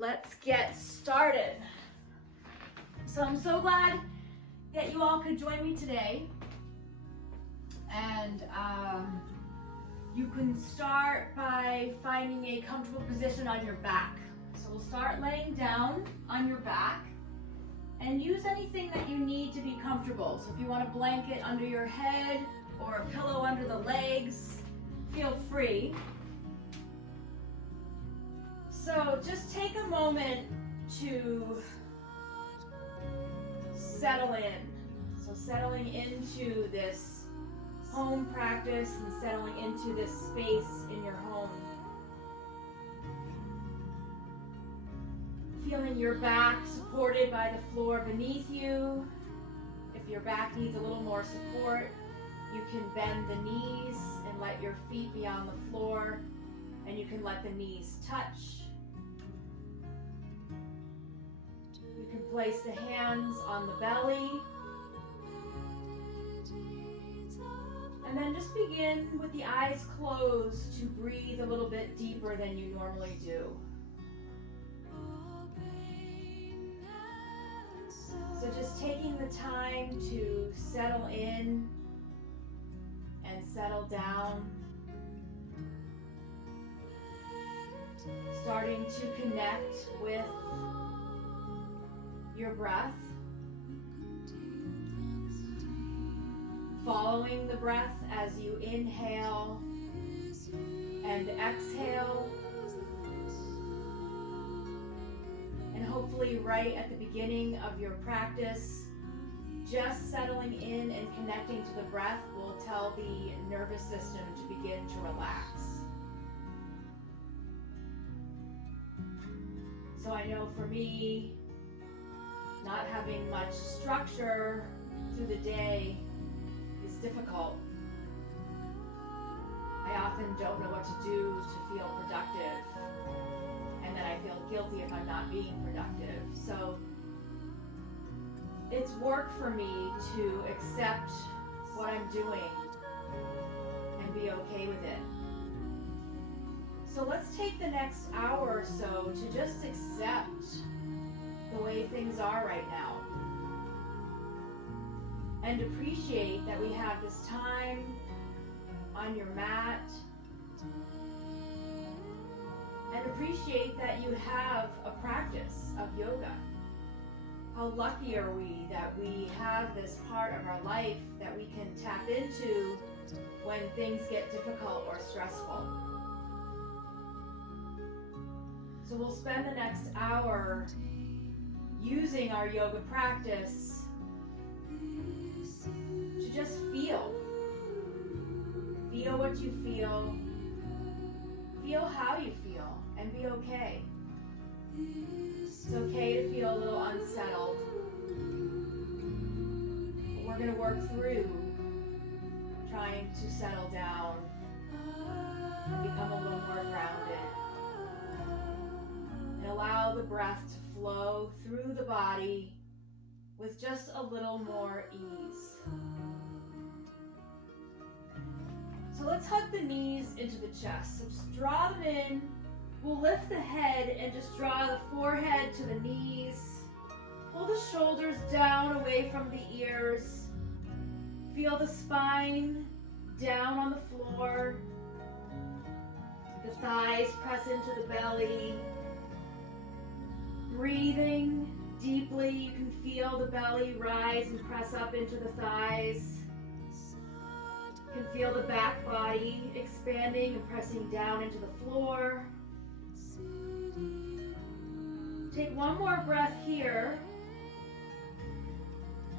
let's get started. So I'm so glad that you all could join me today. And you can start by finding a comfortable position on your back. So we'll start laying down on your back and use anything that you need to be comfortable. So if you want a blanket under your head or a pillow under the legs, feel free. So just take a moment to settle in. So settling into this home practice and settling into this space in your home. Feeling your back supported by the floor beneath you. If your back needs a little more support, you can bend the knees and let your feet be on the floor, and you can let the knees touch. You can place the hands on the belly. And then just begin with the eyes closed to breathe a little bit deeper than you normally do. So just taking the time to settle in and settle down. Starting to connect with your breath. Following the breath as you inhale and exhale. And hopefully right at the beginning of your practice, just settling in and connecting to the breath will tell the nervous system to begin to relax. So I know for me, not having much structure through the day is difficult. I often don't know what to do to feel productive, and then I feel guilty if I'm not being productive. So it's work for me to accept what I'm doing and be okay with it. So let's take the next hour or so to just accept the way things are right now. And appreciate that we have this time on your mat. And appreciate that you have a practice of yoga. How lucky are we that we have this part of our life that we can tap into when things get difficult or stressful. So we'll spend the next hour using our yoga practice to just feel. Feel what you feel. Feel how you feel, and be okay. It's okay to feel a little unsettled. But we're going to work through trying to settle down and become a little more grounded. And allow the breath to flow through the body with just a little more ease. So let's hug the knees into the chest. So just draw them in. We'll lift the head and just draw the forehead to the knees. Pull the shoulders down away from the ears. Feel the spine down on the floor. The thighs press into the belly. Breathing deeply, you can feel the belly rise and press up into the thighs. You can feel the back body expanding and pressing down into the floor. Take one more breath here.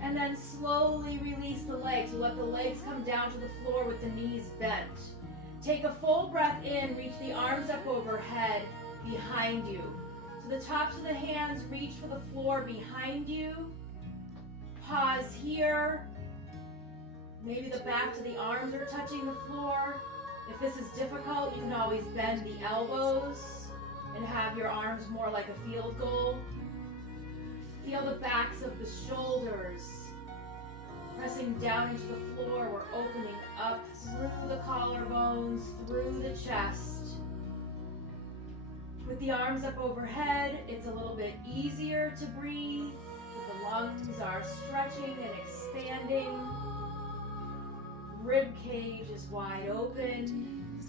And then slowly release the legs. So let the legs come down to the floor with the knees bent. Take a full breath in, reach the arms up overhead behind you. So the tops of the hands reach for the floor behind you. Pause here. Maybe the backs of the arms are touching the floor. If this is difficult, you can always bend the elbows and have your arms more like a field goal. Feel the backs of the shoulders pressing down into the floor. We're opening up through the collarbones, through the chest. With the arms up overhead, it's a little bit easier to breathe. The lungs are stretching and expanding. Rib cage is wide open.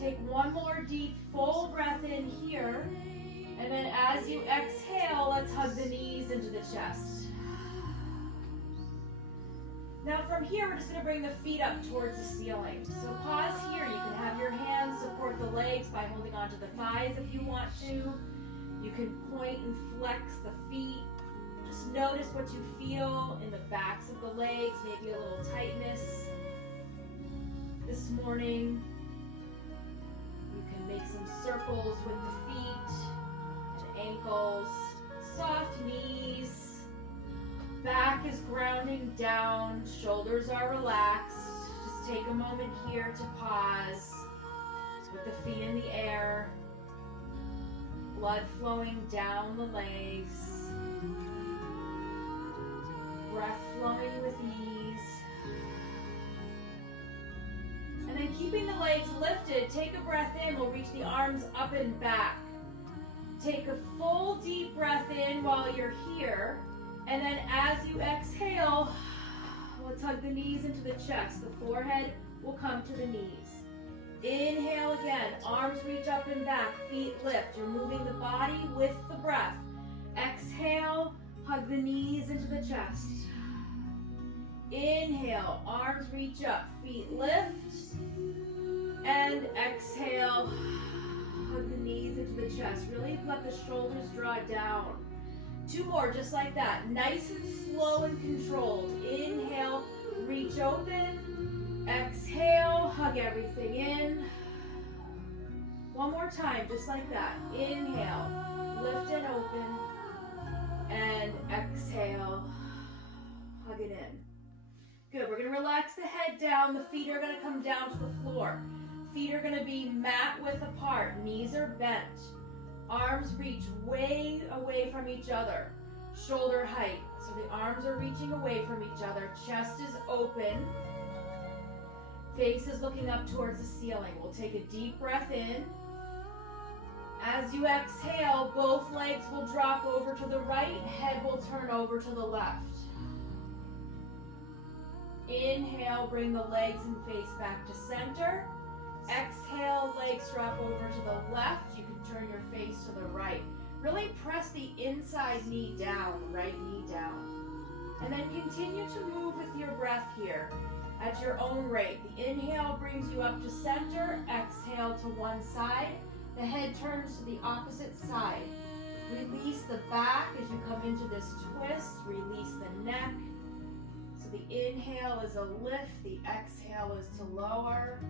Take one more deep, full breath in here. And then as you exhale, let's hug the knees into the chest. Now from here, we're just going to bring the feet up towards the ceiling. So pause here. You can have your hands support the legs by holding onto the thighs if you want to. You can point and flex the feet. Just notice what you feel in the backs of the legs, maybe a little tightness. This morning, you can make some circles with the feet and ankles, soft knees. Back is grounding down, shoulders are relaxed. Just take a moment here to pause with the feet in the air, blood flowing down the legs, breath flowing with ease. And then keeping the legs lifted, take a breath in, we'll reach the arms up and back. Take a full deep breath in while you're here. And then as you exhale, let's hug the knees into the chest. The forehead will come to the knees. Inhale again, arms reach up and back, feet lift. You're moving the body with the breath. Exhale, hug the knees into the chest. Inhale, arms reach up, feet lift. And exhale, hug the knees into the chest. Really let the shoulders draw down. Two more, just like that. Nice and slow and controlled. Inhale, reach open. Exhale, hug everything in. One more time, just like that. Inhale, lift and open. And exhale, hug it in. Good, we're gonna relax the head down. The feet are gonna come down to the floor. Feet are gonna be mat width apart. Knees are bent. Arms reach way away from each other. Shoulder height. So the arms are reaching away from each other. Chest is open. Face is looking up towards the ceiling. We'll take a deep breath in. As you exhale, both legs will drop over to the right. Head will turn over to the left. Inhale, bring the legs and face back to center. Exhale, legs drop over to the left. You can turn your face to the right. Really press the inside knee down, right knee down. And then continue to move with your breath here at your own rate. The inhale brings you up to center. Exhale to one side. The head turns to the opposite side. Release the back as you come into this twist. Release the neck. So the inhale is a lift. The exhale is to lower.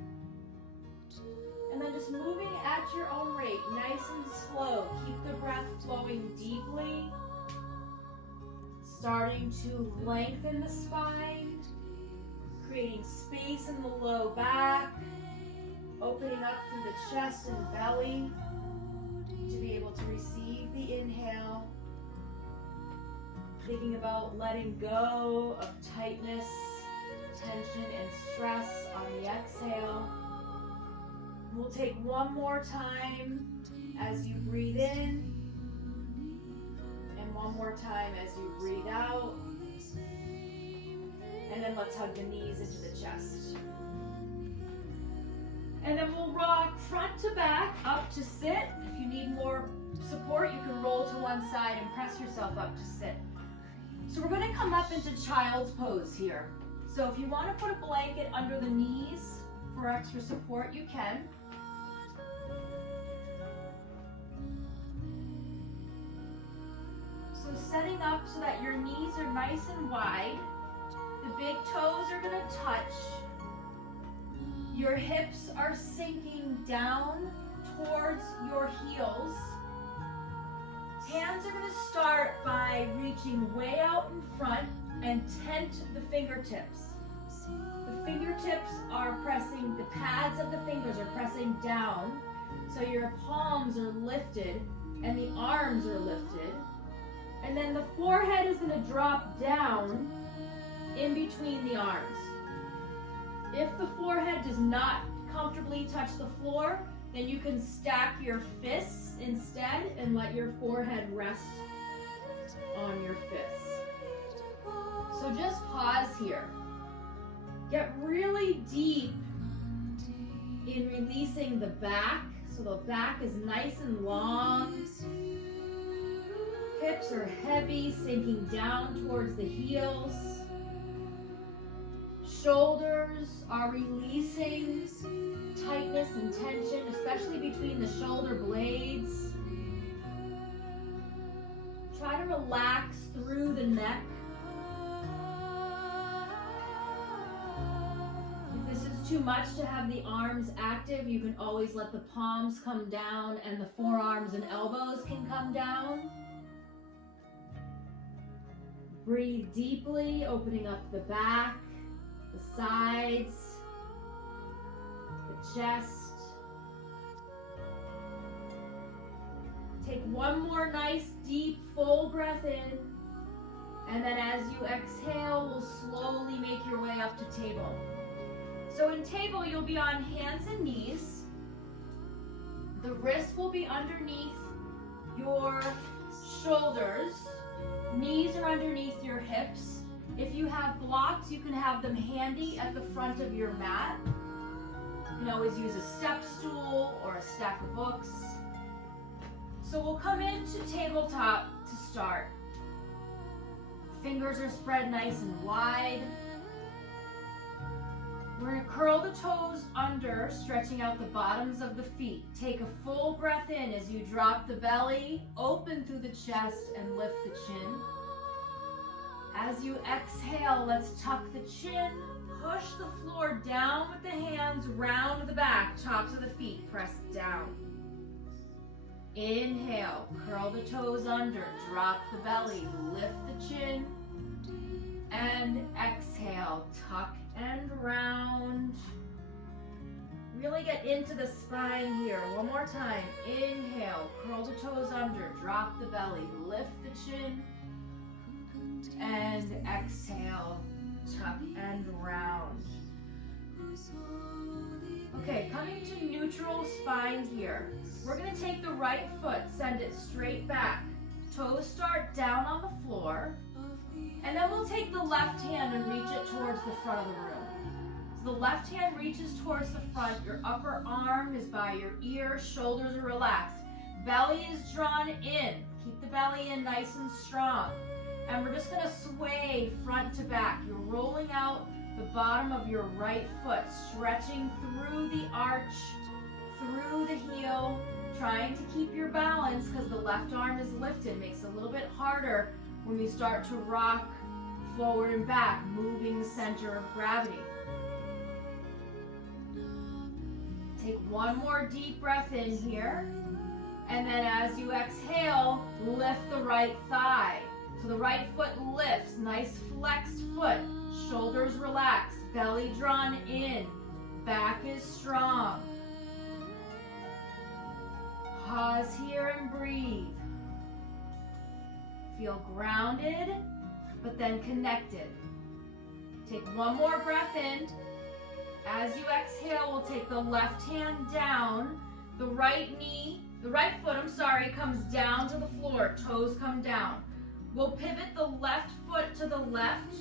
And then just moving at your own rate, nice and slow. Keep the breath flowing deeply. Starting to lengthen the spine. Creating space in the low back. Opening up through the chest and belly to be able to receive the inhale. Thinking about letting go of tightness, tension, and stress on the exhale. We'll take one more time as you breathe in, and one more time as you breathe out. And then let's hug the knees into the chest. And then we'll rock front to back, up to sit. If you need more support, you can roll to one side and press yourself up to sit. So we're going to come up into child's pose here. So if you want to put a blanket under the knees for extra support, you can. So setting up so that your knees are nice and wide. The big toes are going to touch. Your hips are sinking down towards your heels. Hands are going to start by reaching way out in front and tent the fingertips. The fingertips are pressing, the pads of the fingers are pressing down, so your palms are lifted and the arms are lifted. And then the forehead is going to drop down in between the arms. If the forehead does not comfortably touch the floor, Then you can stack your fists instead and let your forehead rest on your fists. So just pause here. Get really deep in releasing the back. So the back is nice and long. Hips are heavy, sinking down towards the heels. Shoulders are releasing tightness and tension, especially between the shoulder blades. Try to relax through the neck. If this is too much to have the arms active, you can always let the palms come down and the forearms and elbows can come down. Breathe deeply, opening up the back, the sides, the chest. Take one more nice, deep, full breath in. And then as you exhale, we'll slowly make your way up to table. So in table, you'll be on hands and knees. The wrists will be underneath your shoulders. Knees are underneath your hips. If you have blocks, you can have them handy at the front of your mat. You can always use a step stool or a stack of books. So we'll come into tabletop to start. Fingers are spread nice and wide. We're going to curl the toes under, stretching out the bottoms of the feet. Take a full breath in as you drop the belly, open through the chest, and lift the chin. As you exhale, let's tuck the chin, push the floor down with the hands, round the back, tops of the feet, press down. Inhale, curl the toes under, drop the belly, lift the chin, and exhale, tuck and round. Really get into the spine here. One more time. Inhale, curl the toes under, drop the belly, lift the chin, and exhale, tuck and round. Okay, coming to neutral spine here. We're going to take the right foot, send it straight back. Toes start down on the floor. And then we'll take the left hand and reach it towards the front of the room. So the left hand reaches towards the front. Your upper arm is by your ear. Shoulders are relaxed. Belly is drawn in. Keep the belly in nice and strong. And we're just going to sway front to back. You're rolling out the bottom of your right foot, stretching through the arch, through the heel, trying to keep your balance because the left arm is lifted. Makes it a little bit harder when we start to rock forward and back, moving the center of gravity. Take one more deep breath in here. And then as you exhale, lift the right thigh. So the right foot lifts, nice flexed foot, shoulders relaxed, belly drawn in, back is strong. Pause here and breathe. Feel grounded, but then connected. Take one more breath in. As you exhale, we'll take the left hand down. The right foot, comes down to the floor. Toes come down. We'll pivot the left foot to the left.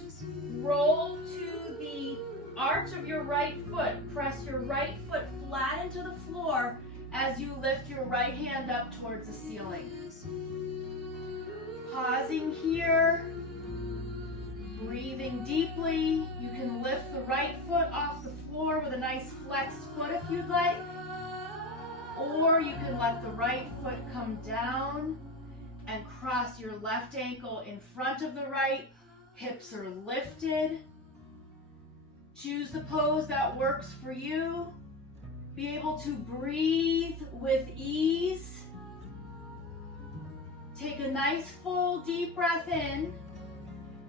Roll to the arch of your right foot. Press your right foot flat into the floor as you lift your right hand up towards the ceiling. Pausing here, breathing deeply. You can lift the right foot off the floor with a nice flexed foot if you'd like, or you can let the right foot come down and cross your left ankle in front of the right. Hips are lifted. Choose the pose that works for you. Be able to breathe with ease. Take a nice full deep breath in,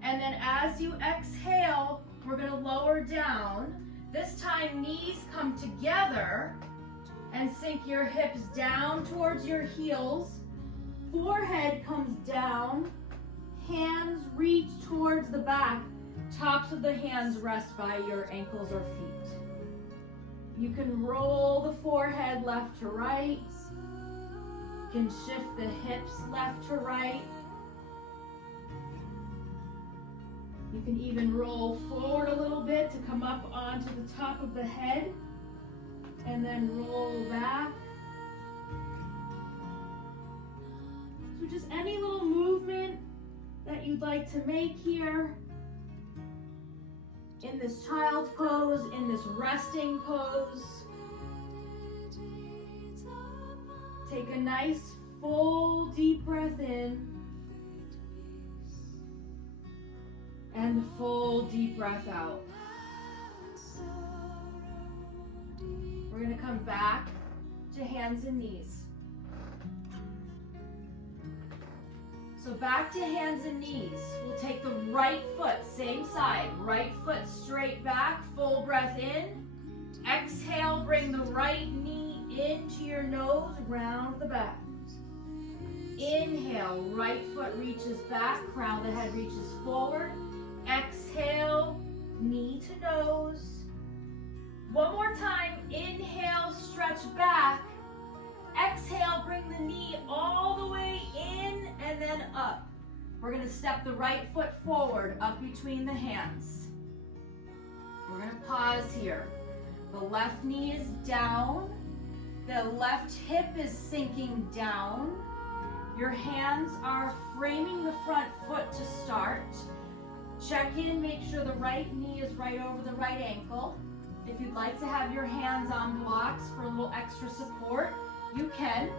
and then as you exhale, we're going to lower down. This time knees come together and sink your hips down towards your heels. Forehead comes down, hands reach towards the back, tops of the hands rest by your ankles or feet. You can roll the forehead left to right. You can shift the hips left to right. You can even roll forward a little bit to come up onto the top of the head and then roll back. So just any little movement that you'd like to make here in this child's pose, in this resting pose. Take a nice full deep breath in and full deep breath out. We're going to come back to hands and knees. So back to hands and knees. We'll take the right foot, same side, right foot straight back, full breath in. Exhale, bring the right knee into your nose, round the back. Inhale, right foot reaches back, crown of the head reaches forward. Exhale, knee to nose. One more time, inhale, stretch back. Exhale, bring the knee all the way in and then up. We're going to step the right foot forward, up between the hands. We're going to pause here. The left knee is down. The left hip is sinking down. Your hands are framing the front foot to start. Check in, make sure the right knee is right over the right ankle. If you'd like to have your hands on blocks for a little extra support, you can.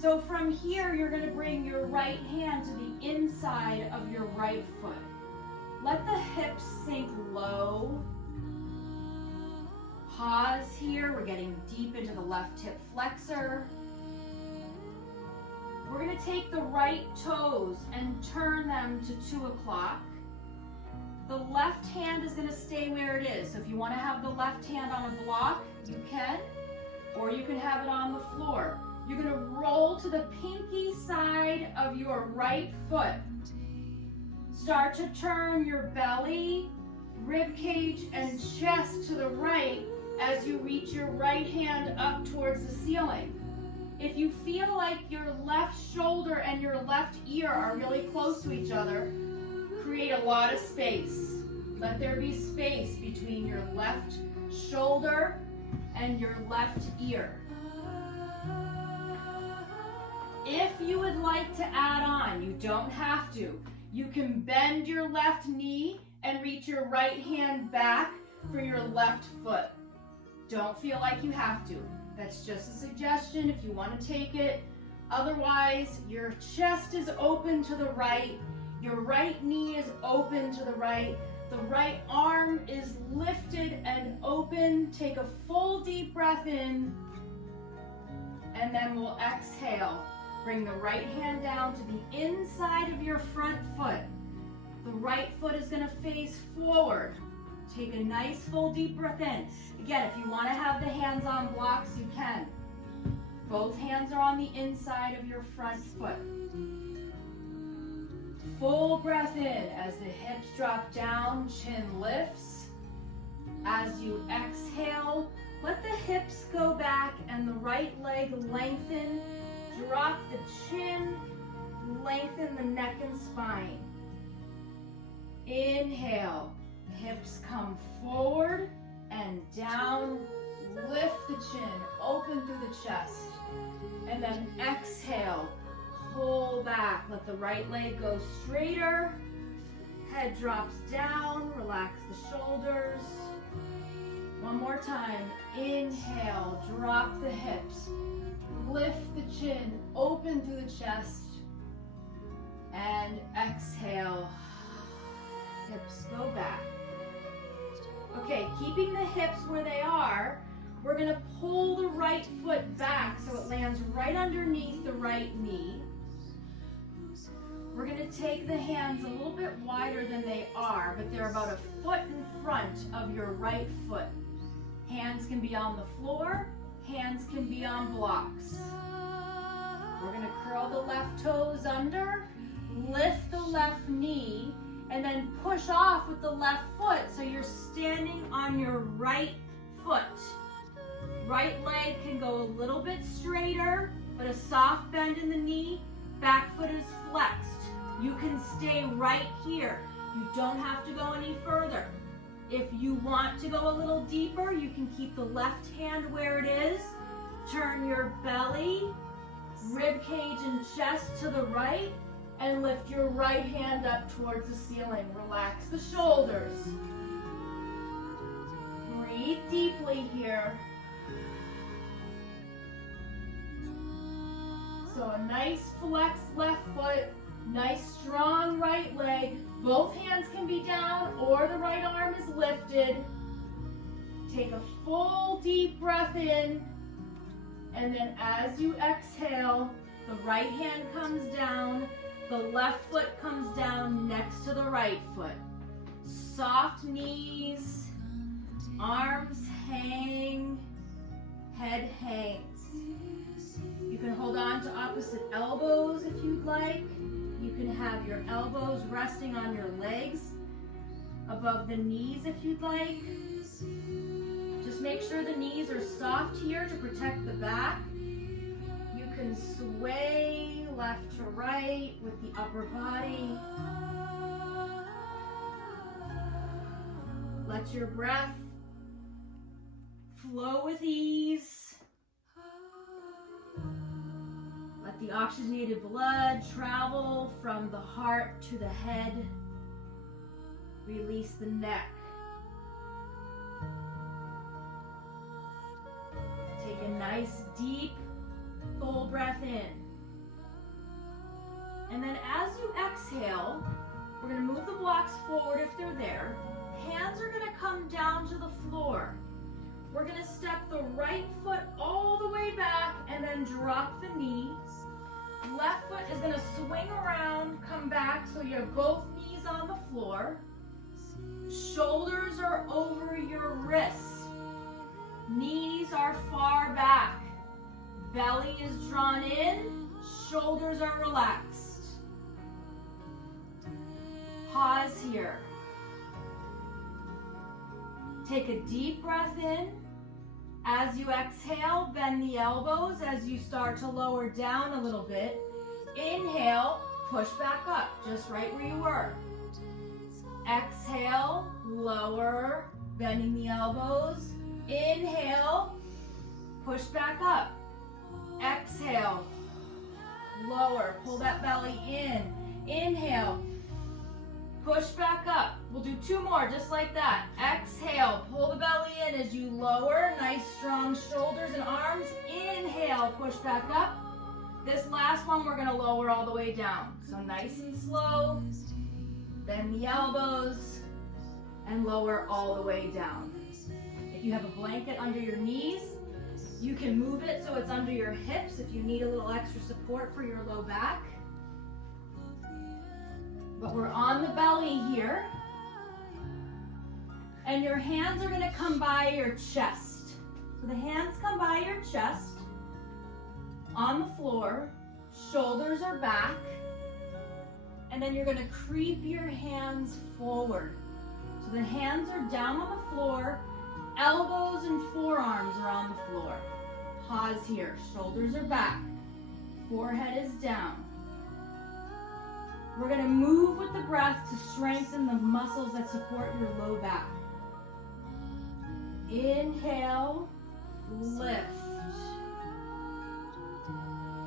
So from here, you're going to bring your right hand to the inside of your right foot. Let the hips sink low. Pause here. We're getting deep into the left hip flexor. We're going to take the right toes and turn them to 2 o'clock. The left hand is going to stay where it is. So if you want to have the left hand on a block, you can, or you can have it on the floor. You're going to roll to the pinky side of your right foot. Start to turn your belly, rib cage, and chest to the right as you reach your right hand up towards the ceiling. If you feel like your left shoulder and your left ear are really close to each other, create a lot of space. Let there be space between your left shoulder and your left ear. If you would like to add on, you don't have to. You can bend your left knee and reach your right hand back for your left foot. Don't feel like you have to. That's just a suggestion if you want to take it. Otherwise, your chest is open to the right. Your right knee is open to the right. The right arm is lifted and open. Take a full deep breath in. And then we'll exhale. Bring the right hand down to the inside of your front foot. The right foot is going to face forward. Take a nice full deep breath in. Again, if you want to have the hands on blocks, you can. Both hands are on the inside of your front foot. Full breath in as the hips drop down, chin lifts. As you exhale, let the hips go back and the right leg lengthen. Drop the chin, lengthen the neck and spine. Inhale, hips come forward and down. Lift the chin, open through the chest. And then exhale, pull back. Let the right leg go straighter. Head drops down, relax the shoulders. One more time. Inhale, drop the hips. Lift the chin, open through the chest. And exhale, hips go back. Okay, keeping the hips where they are, we're going to pull the right foot back so it lands right underneath the right knee. We're going to take the hands a little bit wider than they are, but they're about a foot in front of your right foot. Hands can be on the floor, hands can be on blocks. We're going to curl the left toes under, lift the left knee, and then push off with the left foot so you're standing on your right foot. Right leg can go a little bit straighter, but a soft bend in the knee. Back foot is flexed. You can stay right here. You don't have to go any further. If you want to go a little deeper, you can keep the left hand where it is. Turn your belly, rib cage and chest to the right, and lift your right hand up towards the ceiling. Relax the shoulders. Breathe deeply here. So a nice flexed left foot, nice strong right leg. Both hands can be down or the right arm is lifted. Take a full deep breath in, and then as you exhale, the right hand comes down, the left foot comes down next to the right foot. Soft knees, arms hang, head hangs. You can hold on to opposite elbows if you'd like. You can have your elbows resting on your legs above the knees if you'd like. Just make sure the knees are soft here to protect the back. You can sway left to right with the upper body. Let your breath flow with ease. Let the oxygenated blood travel from the heart to the head. Release the neck. Take a nice deep, full breath in. And then as you exhale, we're going to move the blocks forward if they're there. Hands are going to come down to the floor. We're going to step the right foot all the way back and then drop the knee. Left foot is going to swing around, come back so you have both knees on the floor. Shoulders are over your wrists. Knees are far back. Belly is drawn in. Shoulders are relaxed. Pause here. Take a deep breath in. As you exhale, bend the elbows as you start to lower down a little bit. Inhale, push back up, just right where you were. Exhale, lower, bending the elbows. Inhale, push back up. Exhale, lower, pull that belly in. Inhale, push back up. We'll do two more, just like that. Exhale, pull the belly in as you lower. Nice strong shoulders and arms. Inhale, push back up. This last one, we're going to lower all the way down. So nice and slow. Bend the elbows and lower all the way down. If you have a blanket under your knees, you can move it so it's under your hips if you need a little extra support for your low back. But we're on the belly here. And your hands are going to come by your chest. So the hands come by your chest on the floor. Shoulders are back. And then you're going to creep your hands forward. So the hands are down on the floor. Elbows and forearms are on the floor. Pause here. Shoulders are back. Forehead is down. We're going to move with the breath to strengthen the muscles that support your low back. Inhale, lift.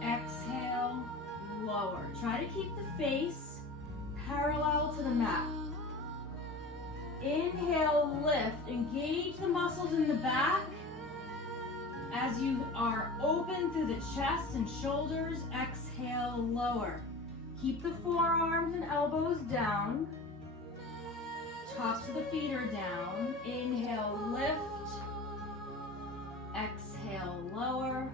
Exhale, lower. Try to keep the face parallel to the mat. Inhale, lift. Engage the muscles in the back as you are open through the chest and shoulders. Exhale, lower. Keep the forearms and elbows down. Tops of the feet are down. Inhale, lift. Exhale, lower.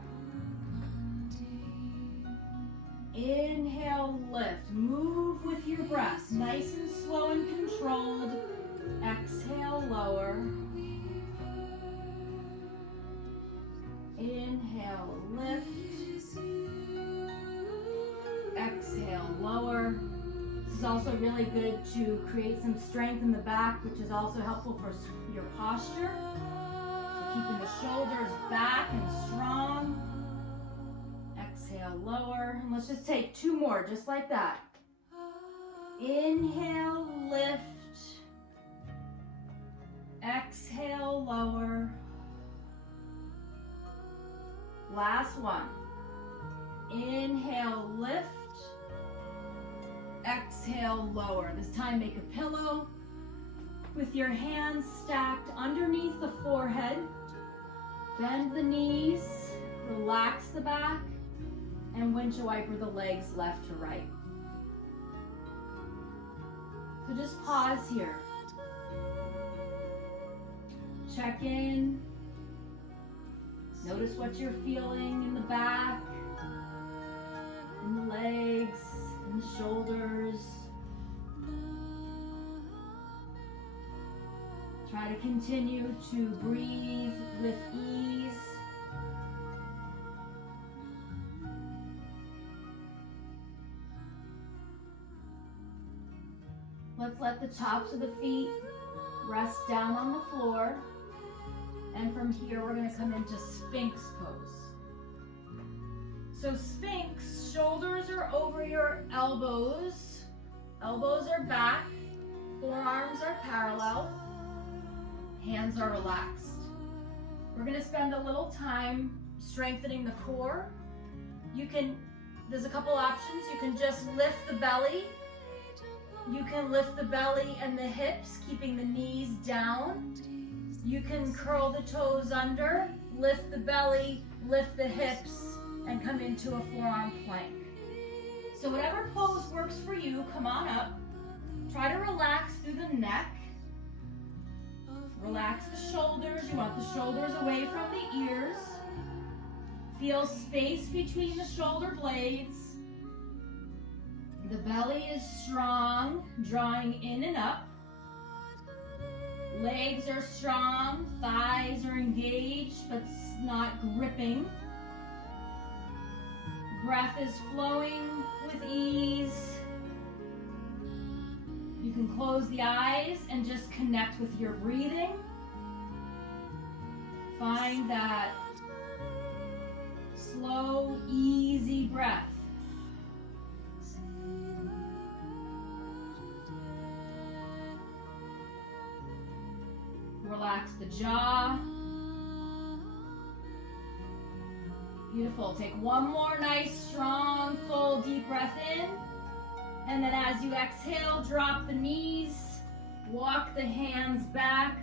Inhale, lift. Move with your breath. Nice and slow and controlled. Exhale, lower. Inhale, lift. Exhale, lower. This is also really good to create some strength in the back, which is also helpful for your posture. So keeping the shoulders back and strong. Exhale, lower. And let's just take 2 more, just like that. Inhale, lift. Exhale, lower. Last one. Inhale, lift. Exhale, lower. This time make a pillow with your hands stacked underneath the forehead. Bend the knees, relax the back, and windshield wiper the legs left to right. So just pause here. Check in. Notice what you're feeling in the back, in the legs, in the shoulders. Try to continue to breathe with ease. Let's let the tops of the feet rest down on the floor. And from here, we're going to come into Sphinx pose. So Sphinx, shoulders are over your elbows. Elbows are back. Forearms are parallel. Hands are relaxed. We're going to spend a little time strengthening the core. There's a couple options. You can just lift the belly. You can lift the belly and the hips, keeping the knees down. You can curl the toes under, lift the belly, lift the hips, and come into a forearm plank. So whatever pose works for you, come on up. Try to relax through the neck. Relax the shoulders. You want the shoulders away from the ears. Feel space between the shoulder blades. The belly is strong, drawing in and up. Legs are strong, thighs are engaged, but not gripping. Breath is flowing with ease. You can close the eyes and just connect with your breathing. Find that slow, easy breath. Relax the jaw. Beautiful. Take one more nice, strong, full, deep breath in. And then as you exhale, drop the knees. Walk the hands back.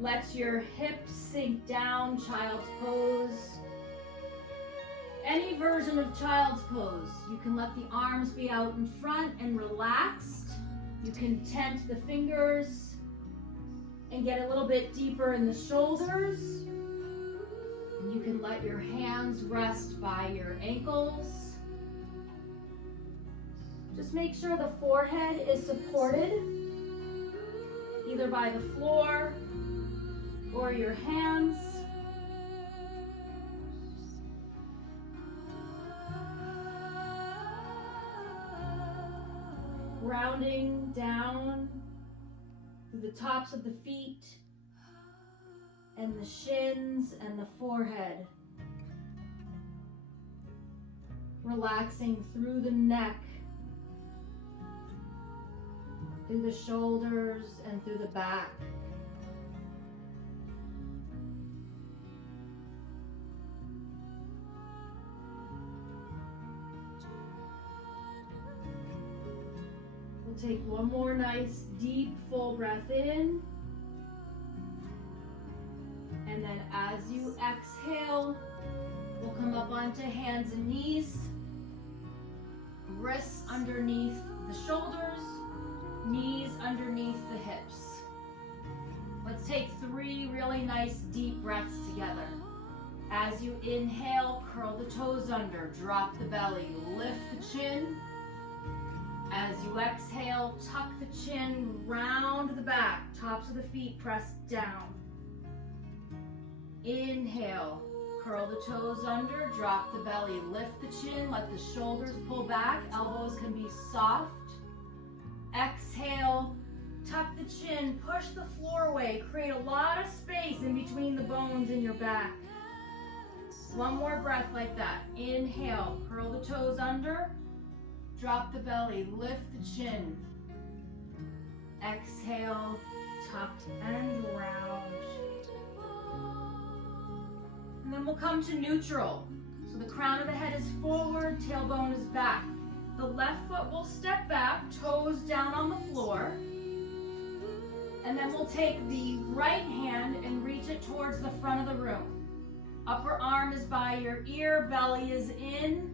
Let your hips sink down, child's pose. Any version of child's pose. You can let the arms be out in front and relaxed. You can tent the fingers and get a little bit deeper in the shoulders. You can let your hands rest by your ankles. Just make sure the forehead is supported either by the floor or your hands. Rounding down through the tops of the feet and the shins and the forehead. Relaxing through the neck, through the shoulders and through the back. Take one more nice deep full breath in, and then as you exhale, we'll come up onto hands and knees, wrists underneath the shoulders, knees underneath the hips. Let's take 3 really nice deep breaths together. As you inhale, curl the toes under, drop the belly, lift the chin. As you exhale, tuck the chin, round the back, tops of the feet pressed down. Inhale, curl the toes under, drop the belly, lift the chin, let the shoulders pull back, elbows can be soft. Exhale, tuck the chin, push the floor away, create a lot of space in between the bones in your back. One more breath like that. Inhale, curl the toes under, drop the belly, lift the chin. Exhale, tucked and round. And then we'll come to neutral. So the crown of the head is forward, tailbone is back. The left foot will step back, toes down on the floor. And then we'll take the right hand and reach it towards the front of the room. Upper arm is by your ear, belly is in,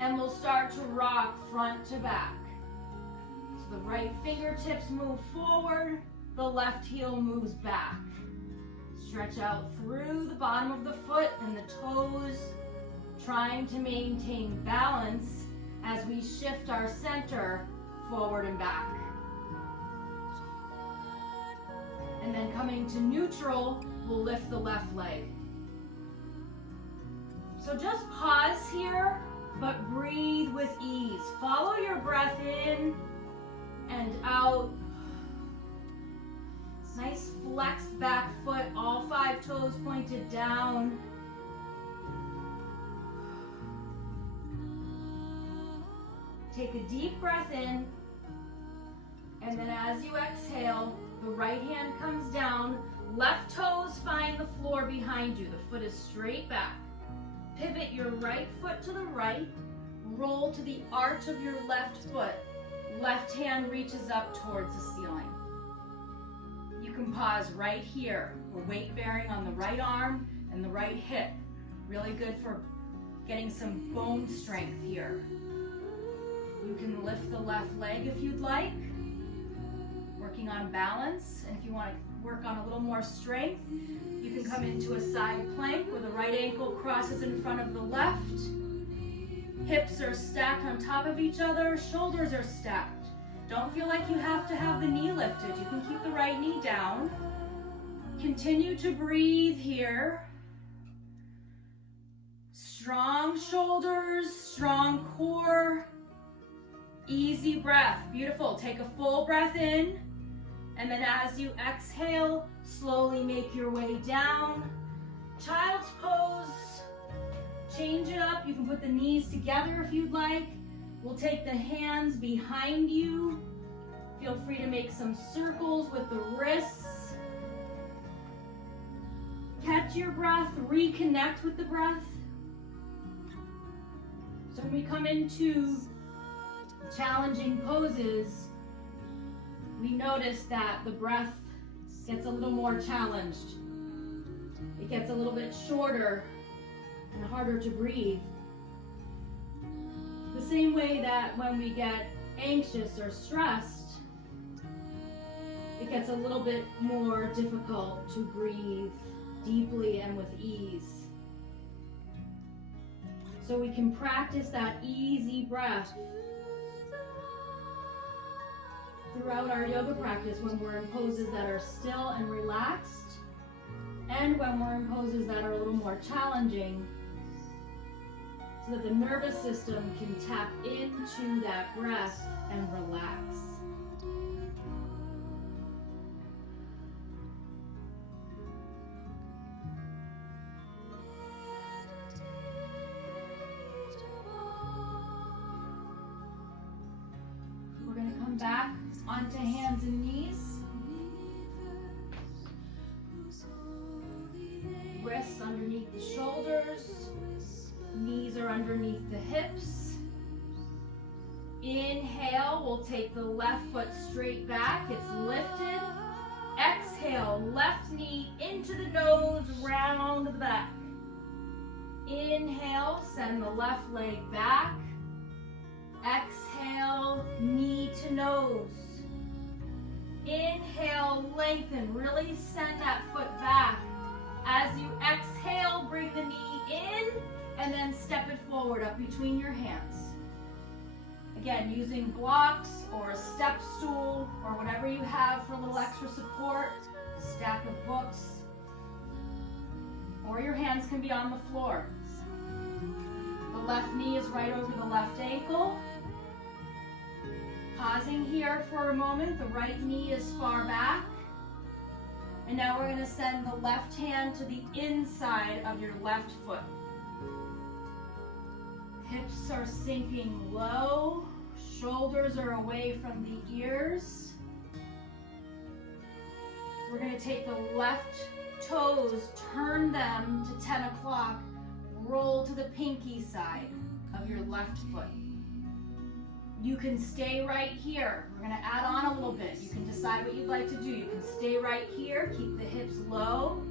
and we'll start to rock front to back. So the right fingertips move forward, the left heel moves back. Stretch out through the bottom of the foot and the toes, trying to maintain balance as we shift our center forward and back. And then coming to neutral, we'll lift the left leg. So just pause here, but breathe with ease. Follow your breath in and out. Nice flexed back foot, all 5 toes pointed down. Take a deep breath in, and then as you exhale, the right hand comes down, left toes find the floor behind you. The foot is straight back. Pivot your right foot to the right, roll to the arch of your left foot. Left hand reaches up towards the ceiling. You can pause right here. We're weight bearing on the right arm and the right hip. Really good for getting some bone strength here. You can lift the left leg if you'd like, working on balance. And if you want to work on a little more strength, you can come into a side plank where the right ankle crosses in front of the left. Hips are stacked on top of each other, shoulders are stacked. Don't feel like you have to have the knee lifted. You can keep the right knee down. Continue to breathe here. Strong shoulders, strong core. Easy breath. Beautiful. Take a full breath in. And then as you exhale, slowly make your way down. Child's pose. Change it up. You can put the knees together if you'd like. We'll take the hands behind you. Feel free to make some circles with the wrists. Catch your breath. Reconnect with the breath. So when we come into challenging poses, we notice that the breath gets a little more challenged. It gets a little bit shorter and harder to breathe. The same way that when we get anxious or stressed, it gets a little bit more difficult to breathe deeply and with ease. So we can practice that easy breath throughout our yoga practice when we're in poses that are still and relaxed, and when we're in poses that are a little more challenging, so that the nervous system can tap into that breath and relax. We're going to come back onto hands and knees. Wrists underneath the shoulders. Knees are underneath the hips. Inhale, we'll take the left foot straight back. It's lifted. Exhale, left knee into the nose, round the back. Inhale, send the left leg back. Exhale, knee to nose. Inhale, lengthen, really send that foot back. As you exhale, bring the knee in and then step it forward up between your hands. Again, using blocks or a step stool or whatever you have for a little extra support, a stack of books, or your hands can be on the floor. The left knee is right over the left ankle. Pausing here for a moment, the right knee is far back. And now we're going to send the left hand to the inside of your left foot. Hips are sinking low, shoulders are away from the ears. We're going to take the left toes, turn them to 10 o'clock, roll to the pinky side of your left foot. You can stay right here. We're going to add on a little bit. You can decide what you'd like to do. You can stay right here, keep the hips low.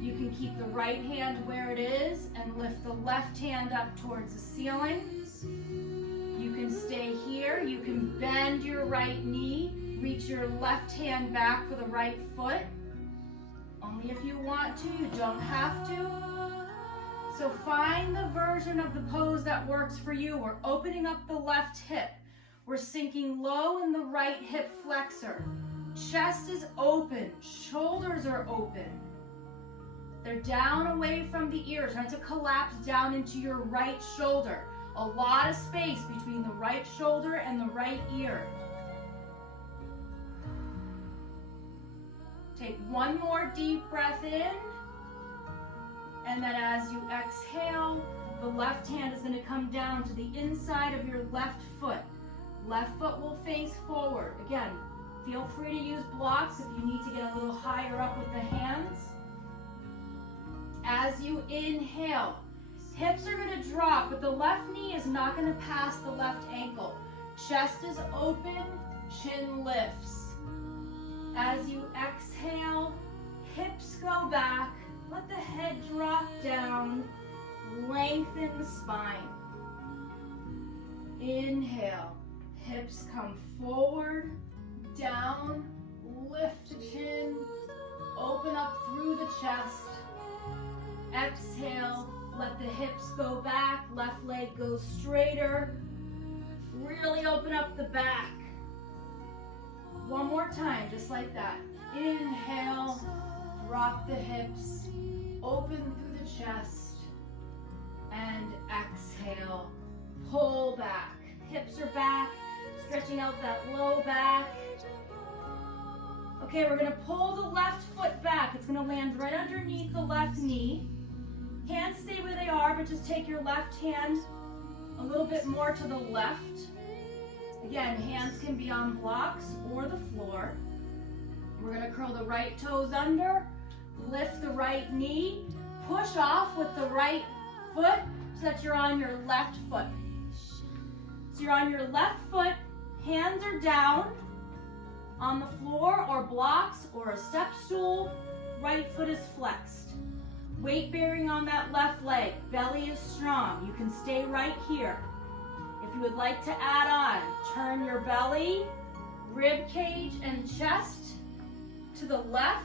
You can keep the right hand where it is and lift the left hand up towards the ceiling. You can stay here. You can bend your right knee, reach your left hand back for the right foot. Only if you want to, you don't have to. So find the version of the pose that works for you. We're opening up the left hip. We're sinking low in the right hip flexor. Chest is open, shoulders are open. They're down away from the ears, trying to collapse down into your right shoulder. A lot of space between the right shoulder and the right ear. Take one more deep breath in. And then as you exhale, the left hand is going to come down to the inside of your left foot. Left foot will face forward. Again, feel free to use blocks if you need to get a little higher up with the hands. As you inhale, hips are going to drop, but the left knee is not going to pass the left ankle. Chest is open, chin lifts. As you exhale, hips go back. Let the head drop down, lengthen the spine. Inhale, hips come forward, down, lift the chin, open up through the chest. Exhale, let the hips go back, left leg goes straighter. Really open up the back. One more time, just like that. Inhale, drop the hips, open through the chest, and exhale, pull back. Hips are back, stretching out that low back. Okay, we're gonna pull the left foot back. It's gonna land right underneath the left knee. Hands stay where they are, but just take your left hand a little bit more to the left. Again, hands can be on blocks or the floor. We're gonna curl the right toes under, lift the right knee, push off with the right foot so that you're on your left foot. So you're on your left foot, hands are down on the floor or blocks or a step stool, right foot is flexed. Weight bearing on that left leg, belly is strong. You can stay right here. If you would like to add on, turn your belly, rib cage and chest to the left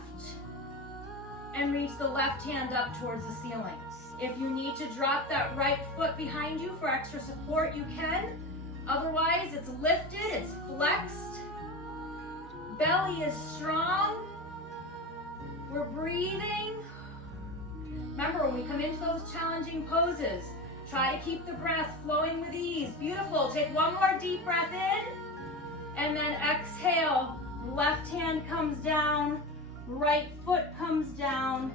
and reach the left hand up towards the ceiling. If you need to drop that right foot behind you for extra support, you can. Otherwise, it's lifted, it's flexed. Belly is strong. We're breathing. Remember, when we come into those challenging poses, try to keep the breath flowing with ease. Beautiful. Take one more deep breath in, and then exhale. Left hand comes down, right foot comes down,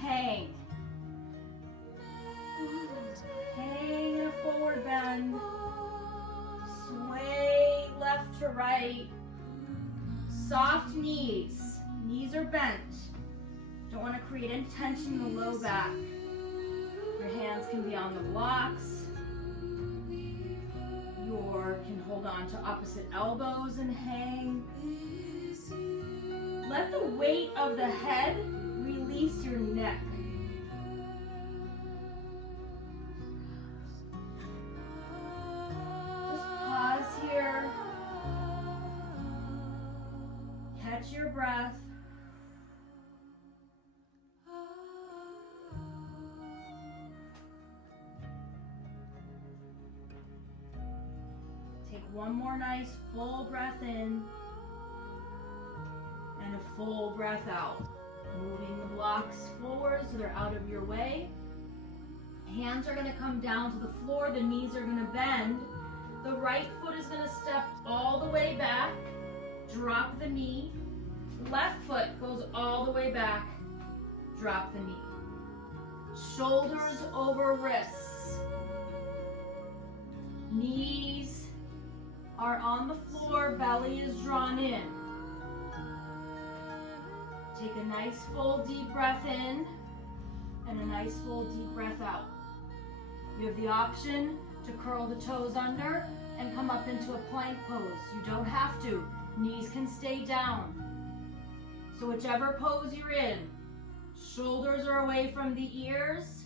hang. Hang in a forward bend. Sway left to right. Soft knees. Knees are bent. Don't want to create any tension in the low back. Your hands can be on the blocks. You can hold on to opposite elbows and hang. Let the weight of the head release your neck. Just pause here. Catch your breath. Take one more nice full breath in and a full breath out. Moving the blocks forward so they're out of your way. Hands are going to come down to the floor. The knees are going to bend. The right foot is going to step all the way back, drop the knee. Left foot goes all the way back, drop the knee. Shoulders over wrists. Knees are on the floor, belly is drawn in. Take a nice full deep breath in and a nice full deep breath out. You have the option to curl the toes under and come up into a plank pose. You don't have to. Knees can stay down. So whichever pose you're in, shoulders are away from the ears.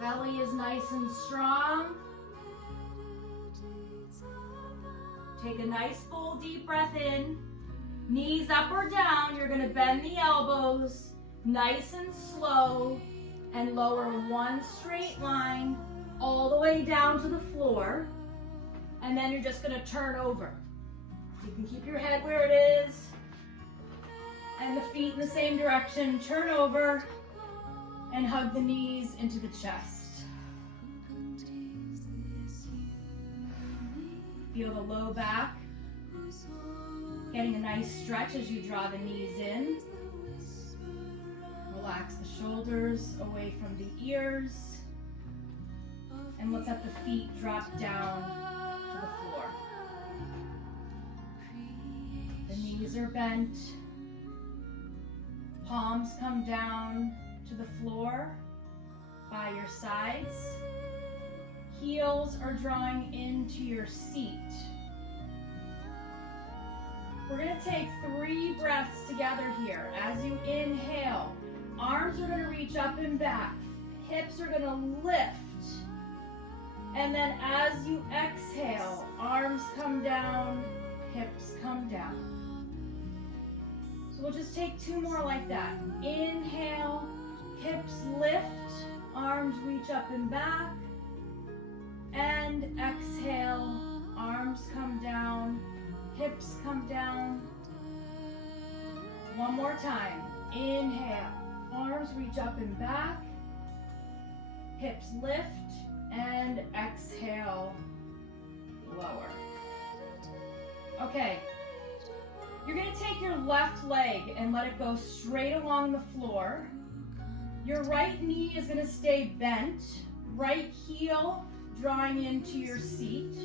Belly is nice and strong. Take a nice full deep breath in. Knees up or down. You're going to bend the elbows nice and slow and lower one straight line all the way down to the floor. And then you're just going to turn over. You can keep your head where it is and the feet in the same direction. Turn over and hug the knees into the chest. Feel the low back. Getting a nice stretch as you draw the knees in. Relax the shoulders away from the ears. And let's let the feet drop down to the floor. The knees are bent. Palms come down to the floor by your sides. Heels are drawing into your seat. We're going to take 3 breaths together here. As you inhale, arms are going to reach up and back. Hips are going to lift. And then as you exhale, arms come down, hips come down. So we'll just take 2 more like that. Inhale, hips lift, arms reach up and back. And exhale, arms come down, hips come down. One more time. Inhale, arms reach up and back, hips lift, and exhale, lower. Okay, you're going to take your left leg and let it go straight along the floor. Your right knee is going to stay bent, right heel drawing into your seat.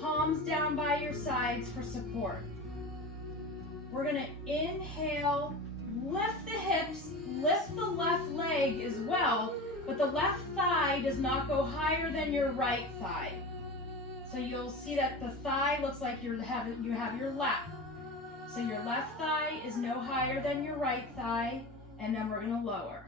Palms down by your sides for support. We're going to inhale, lift the hips, lift the left leg as well, but the left thigh does not go higher than your right thigh. So you'll see that the thigh looks like you have your lap. So your left thigh is no higher than your right thigh, and then we're going to lower.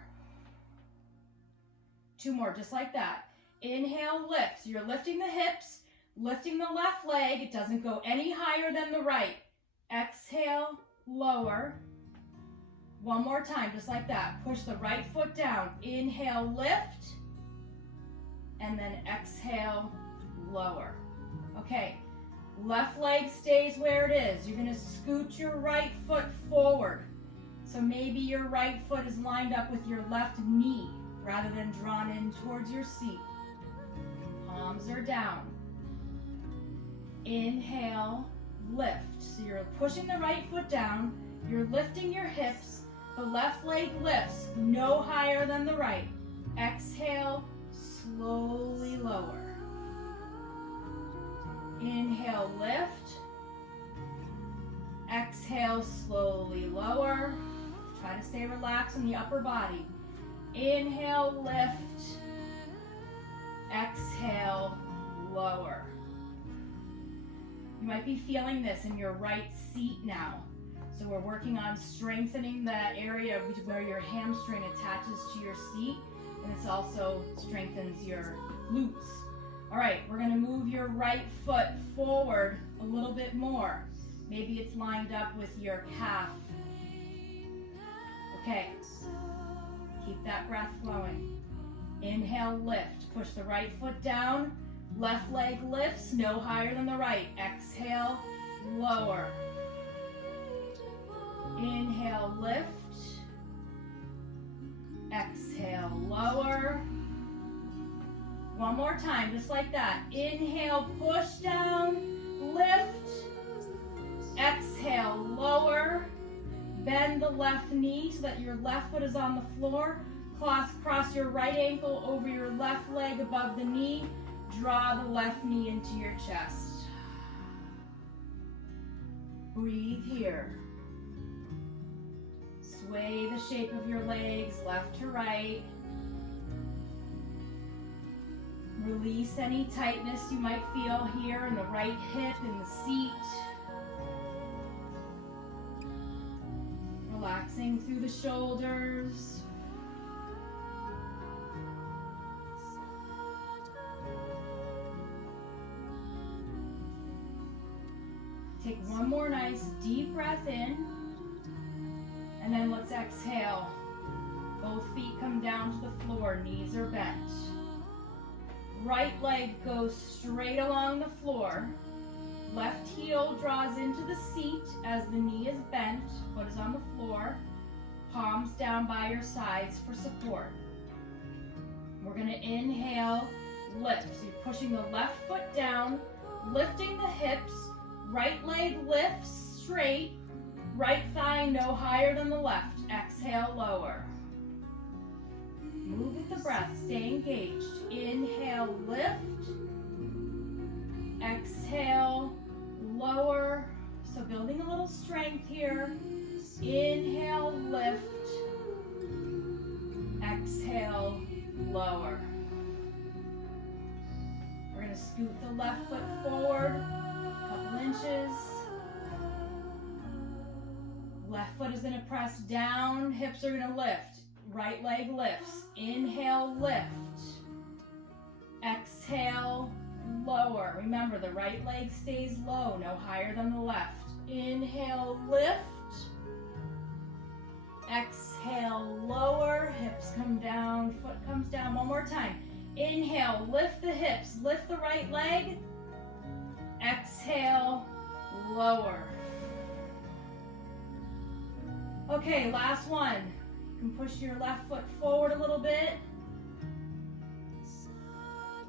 2 more, just like that. Inhale, lift. So you're lifting the hips, lifting the left leg. It doesn't go any higher than the right. Exhale, lower. 1 more time, just like that. Push the right foot down. Inhale, lift. And then exhale, lower. Okay, left leg stays where it is. You're going to scoot your right foot forward. So maybe your right foot is lined up with your left knee rather than drawn in towards your seat. Palms are down. Inhale, lift. So you're pushing the right foot down. You're lifting your hips. The left leg lifts, no higher than the right. Exhale, slowly lower. Inhale, lift. Exhale, slowly lower. Try to stay relaxed in the upper body. Inhale, lift. Exhale, lower. You might be feeling this in your right seat now. So we're working on strengthening that area where your hamstring attaches to your seat, and this also strengthens your glutes. All right, we're going to move your right foot forward a little bit more. Maybe it's lined up with your calf. Okay, keep that breath flowing. Inhale, lift. Push the right foot down. Left leg lifts, no higher than the right. Exhale, lower. Inhale, lift. Exhale, lower. One more time, just like that. Inhale, push down, lift. Exhale, lower. Bend the left knee so that your left foot is on the floor. Cross your right ankle over your left leg above the knee. Draw the left knee into your chest. Breathe here. Sway the shape of your legs left to right. Release any tightness you might feel here in the right hip, in the seat. Relaxing through the shoulders. Take one more nice deep breath in, and then let's exhale. Both feet come down to the floor, knees are bent. Right leg goes straight along the floor. Left heel draws into the seat as the knee is bent, foot is on the floor, palms down by your sides for support. We're going to inhale, lift. So you're pushing the left foot down, lifting the hips, right leg lifts straight, right thigh no higher than the left. Exhale, lower. Move with the breath, stay engaged. Inhale, lift. Exhale, lower. So building a little strength here. Inhale, lift. Exhale, lower. We're going to scoot the left foot forward a couple inches. Left foot is going to press down, hips are going to lift. Right leg lifts. Inhale, lift. Exhale, lower. Remember, the right leg stays low, no higher than the left. Inhale, lift. Exhale, lower. Hips come down, foot comes down. One more time. Inhale, lift the hips, lift the right leg. Exhale, lower. Okay, last one. You can push your left foot forward a little bit.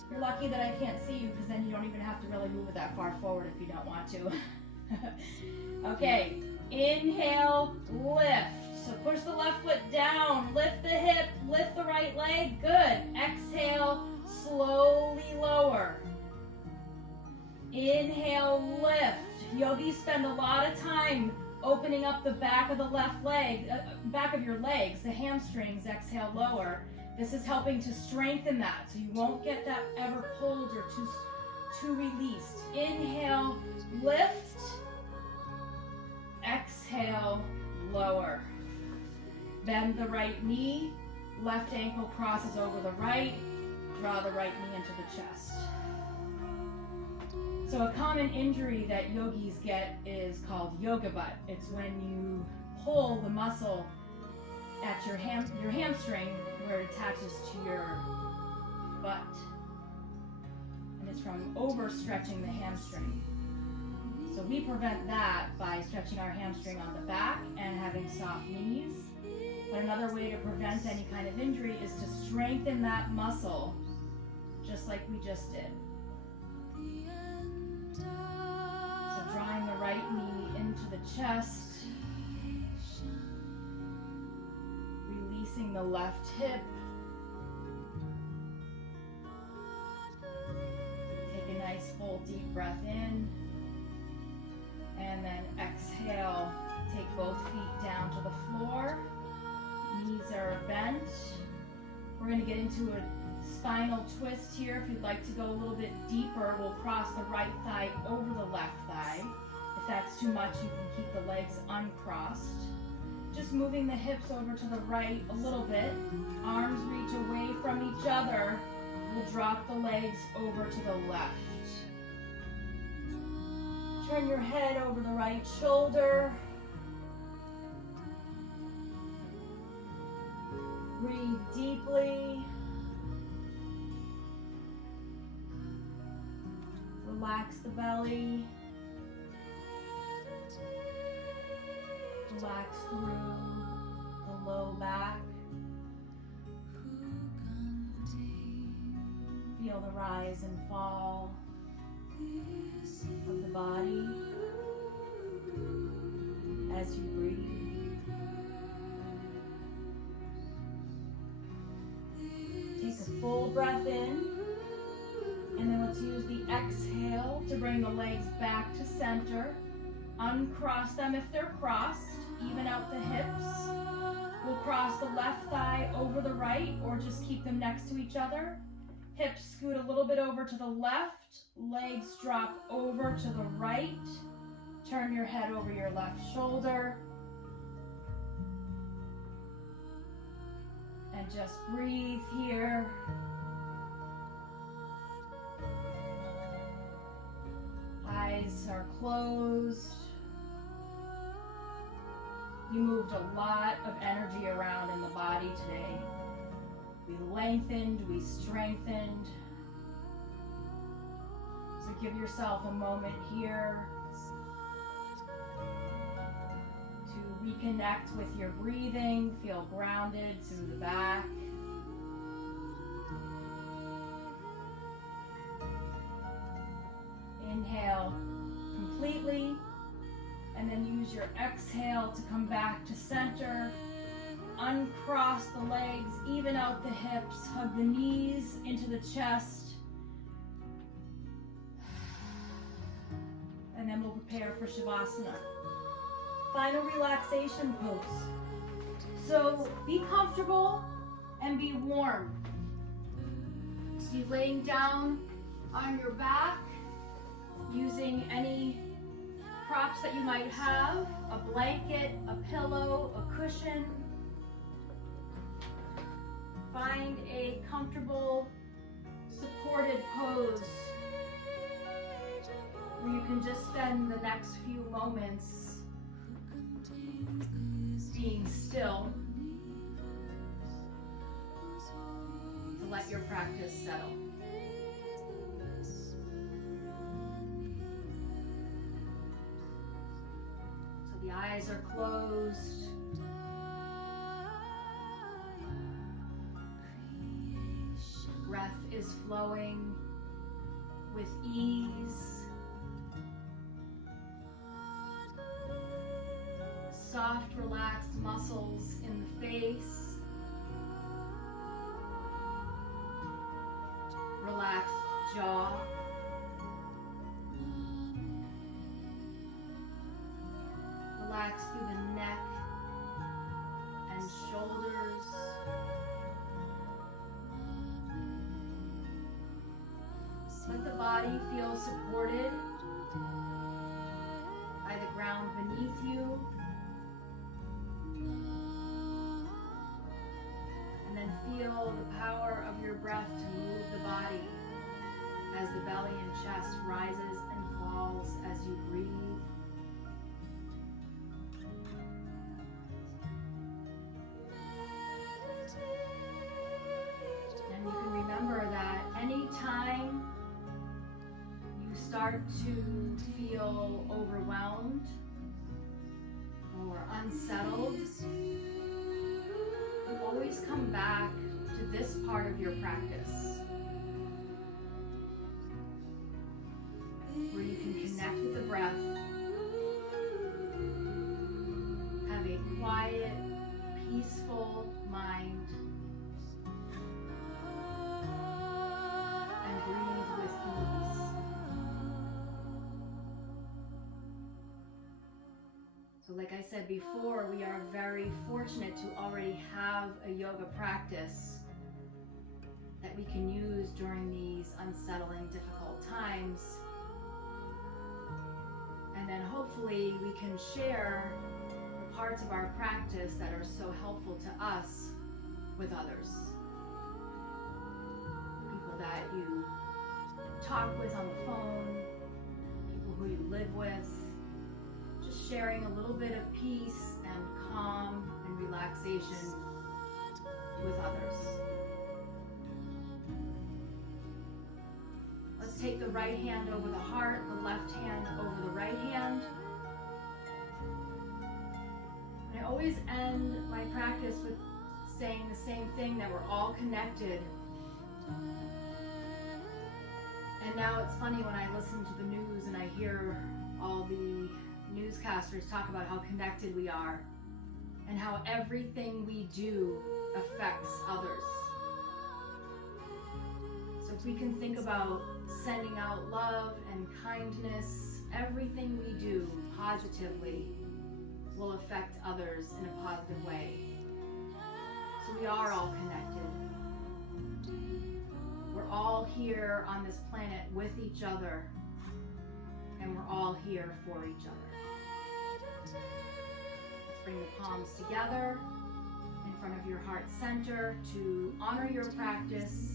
You're lucky that I can't see you because then you don't even have to really move it that far forward if you don't want to. Okay, inhale, lift. So push the left foot down, lift the hip, lift the right leg. Good. Exhale, slowly lower. Inhale, lift. Yogis spend a lot of time opening up the back of the left leg, back of your legs, the hamstrings. Exhale, lower. This is helping to strengthen that so you won't get that ever pulled or too released. Inhale, lift. Exhale, lower. Bend the right knee. Left ankle crosses over the right. Draw the right knee into the chest. So a common injury that yogis get is called yoga butt. It's when you pull the muscle at your hamstring where it attaches to your butt. And it's from overstretching the hamstring. So we prevent that by stretching our hamstring on the back and having soft knees. But another way to prevent any kind of injury is to strengthen that muscle, just like we just did. So drawing the right knee into the chest, releasing the left hip. Take a nice full deep breath in, and then exhale. Take both feet down to the floor. Knees are bent. We're going to get into a spinal twist here. If you'd like to go a little bit deeper, we'll cross the right thigh over the left thigh. If that's too much, you can keep the legs uncrossed. Just moving the hips over to the right a little bit. Arms reach away from each other. We'll drop the legs over to the left. Turn your head over the right shoulder. Breathe deeply. Relax the belly. Relax through the low back. Feel the rise and fall of the body as you breathe. Take a full breath in, and then let's use the exhale to bring the legs back to center. Uncross them if they're crossed, even out the hips. We'll cross the left thigh over the right, or just keep them next to each other. Hips scoot a little bit over to the left, legs drop over to the right. Turn your head over your left shoulder. And just breathe here. Eyes are closed. We moved a lot of energy around in the body today. We lengthened, we strengthened. So give yourself a moment here to reconnect with your breathing. Feel grounded through the back. Inhale completely, and then use your exhale to come back to center. Uncross the legs, even out the hips, hug the knees into the chest. And then we'll prepare for Shavasana. Final relaxation pose. So be comfortable and be warm. So you're laying down on your back, using any props that you might have, a blanket, a pillow, a cushion. Find a comfortable, supported pose where you can just spend the next few moments being still to let your practice settle. The eyes are closed. Breath is flowing with ease. Soft, relaxed muscles in the face. Relaxed jaw. Relax through the neck and shoulders. Let the body feel supported by the ground beneath you. And then feel the power of your breath to move the body as the belly and chest rises and falls as you breathe. And you can remember that anytime you start to feel overwhelmed or unsettled, you always come back to this part of your practice, where you can connect with the breath, have a quiet, peaceful mind, and breathe with ease. So like I said before, we are very fortunate to already have a yoga practice that we can use during these unsettling, difficult times. And then hopefully we can share the parts of our practice that are so helpful to us with others. People that you talk with on the phone, people who you live with, just sharing a little bit of peace and calm and relaxation with others. Let's take the right hand over the heart, the left hand over the right hand. And I always end my practice with saying the same thing, that we're all connected And now it's funny when I listen to the news and I hear all the newscasters talk about how connected we are and how everything we do affects others. So if we can think about sending out love and kindness, everything we do positively will affect others in a positive way. So we are all connected. We're all here on this planet with each other, and we're all here for each other. Let's bring the palms together in front of your heart center to honor your practice,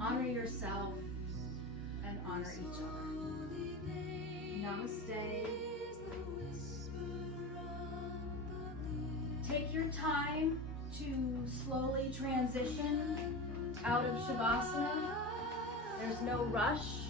honor yourself, and honor each other. Namaste. Take your time to slowly transition out of Shavasana. There's no rush.